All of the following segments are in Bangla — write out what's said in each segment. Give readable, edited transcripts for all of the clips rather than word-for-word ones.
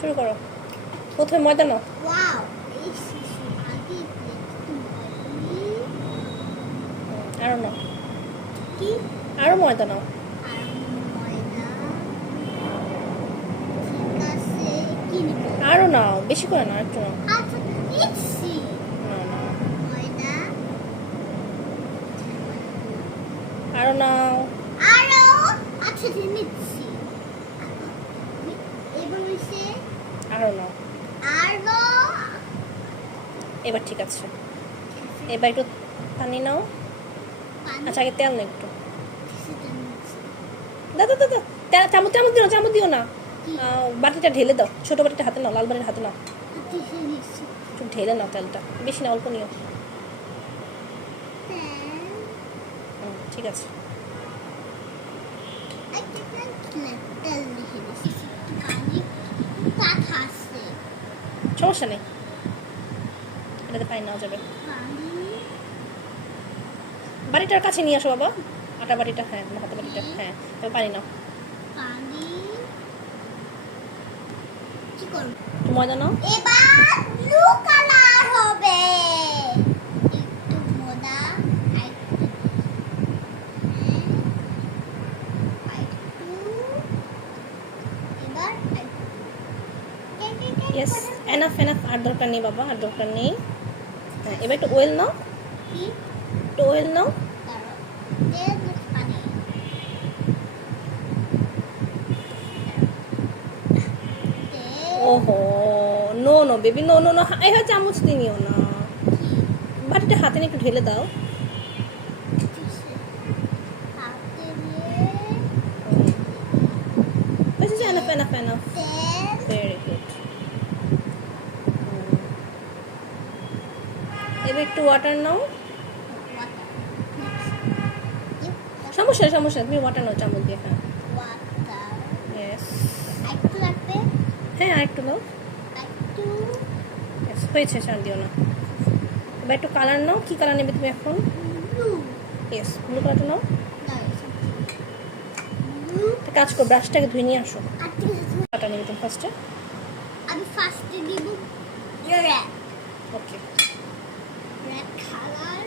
শুরু করো। প্রথমে ময়দা নাও। ওয়াও, এই শিশু আগে আরো নাও, কি আরো ময়দা নাও। আর ময়দা। ঠিক আছে, কি নিব? আরো নাও, বেশি করে নাও, একটু নাও। আচ্ছা, নিচ্ছি। নাও, নাও। ময়দা আরো নাও। আরো। আচ্ছা, নিচ্ছি। এবার হইছে আরো নাও। আরো। এবার ঠিক আছে। এবার একটু পানি নাও। পানি আচ্ছা, আগে তেল নাও একটু। সেটা নিচ্ছি। দাও দাও দাও, চামচ চামচ দিও না, চামচ দিও না। কি? বাটিটা ঢেলে দাও, ছোট বাটিটা হাতে নাও, লাল বাটির হাতে নাও। কিসে নিচ্ছি? একটু ঢেলে নাও তেলটা, বেশি না, অল্প নিও। ঠিক আছে। তেল লিখে দিচ্ছি। পানি কাঠা আছে। সমস্যা নেই, এটাতে পানি নেওয়া যাবে। পানি বাড়িটার কাছে নিয়ে আসো বাবা, আটা বাটিটা, হ্যাঁ হাতে বাটিটা, হ্যাঁ তবে পানি নাও। পানি কি করব? একটু ময়দা নাও। এবার ব্লু কালার হবে। একটু ময়দা, আরেকটু এবার ইয়েস, এনাফ এনাফ, আর দরকার নেই বাবা, আর দরকার নেই। হ্যাঁ, এবার একটু অয়েল নাও, কি একটু অয়েল নাও। দাঁড়াও, তেল পানি ওহো, no no baby, no no no, এই চামচ দিয়ে নিও না, বাটিটা হাতে নিয়ে একটু ঢেলে দাও। হাতে দিয়ে হয়েছে, এনাফ এনাফ এনাফ, তেল ভেরি গুড। এবার একটু ওয়াটার নাও। সমস্যা নেই, সমস্যা নেই, তুমি ওয়াটার নাও চামচ দিয়ে, হ্যাঁ ওয়াটার ইয়েস, একটু লাগবে, হ্যাঁ আর একটু নাও। একটু Yes, হয়েছে, ছাড় দিও না। এবার একটু কালার নাও, কি কালার নেবে তুমি এখন? ব্লু। ইয়েস, ব্লু কালারটা নাও। ব্লু একটা কাজ করো, ব্রাশটাকে ধুয়ে নিয়ে আসো। আর কাটা নেবে তুমি ফার্স্টে। আমি ফার্স্টে দিব রেড ওকে, রেড কালার।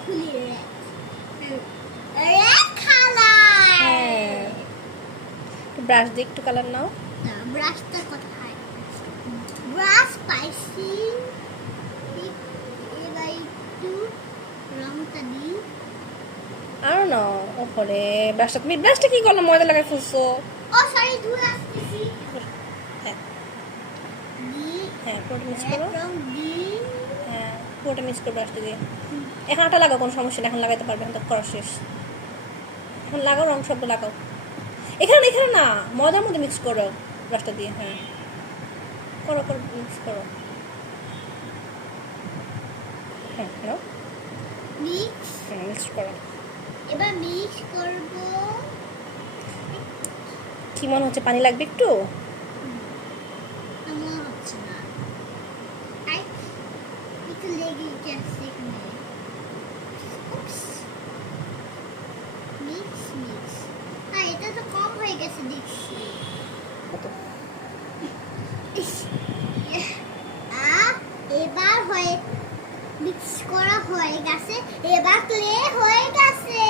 খুলি রেড কালার। হ্যাঁ, ব্রাশ দিয়ে একটু কালার নাও। না, ব্রাশটা কোথায়? ব্রাশ পাইছি। এবার একটু রংটা দিই। আর নাও, ওপরে ব্রাশটা, তুমি ব্রাশটা কি করলো, ময়দা লাগাই ফুলছো। ও সরি, ধুয়ে আসতেছি। হ্যাঁ দিই হ্যাঁ, পুরোটা মিক্স রেড করো। রং দিই। হ্যাঁ, পুরোটা মিক্স করো ব্রাশটা দিয়ে। এখন আটা লাগাও, কোনো সমস্যা নেই, এখন লাগাতে পারবে, এখন তো করা শেষ। এখন লাগাও, রং সব লাগাও। এখানে এখানে না, ময়দার মধ্যে মিক্স করো ব্রাশটা দিয়ে, হ্যাঁ করো করো, মিক্স করো। হ্যাঁ হ্যালো, মিক্স। হ্যাঁ মিক্স করো। এবার মিক্স করব। কি মনে হচ্ছে, পানি লাগবে একটু? আমার হচ্ছে না, আই একটু লেগে গেছে এখানে। Mix mix. হ্যাঁ, এটা তো কম হয়ে গেছে দেখছি। কত? এবার হয়ে মিক্স করা হয়ে গেছে, এবার ক্লে হয়ে গেছে।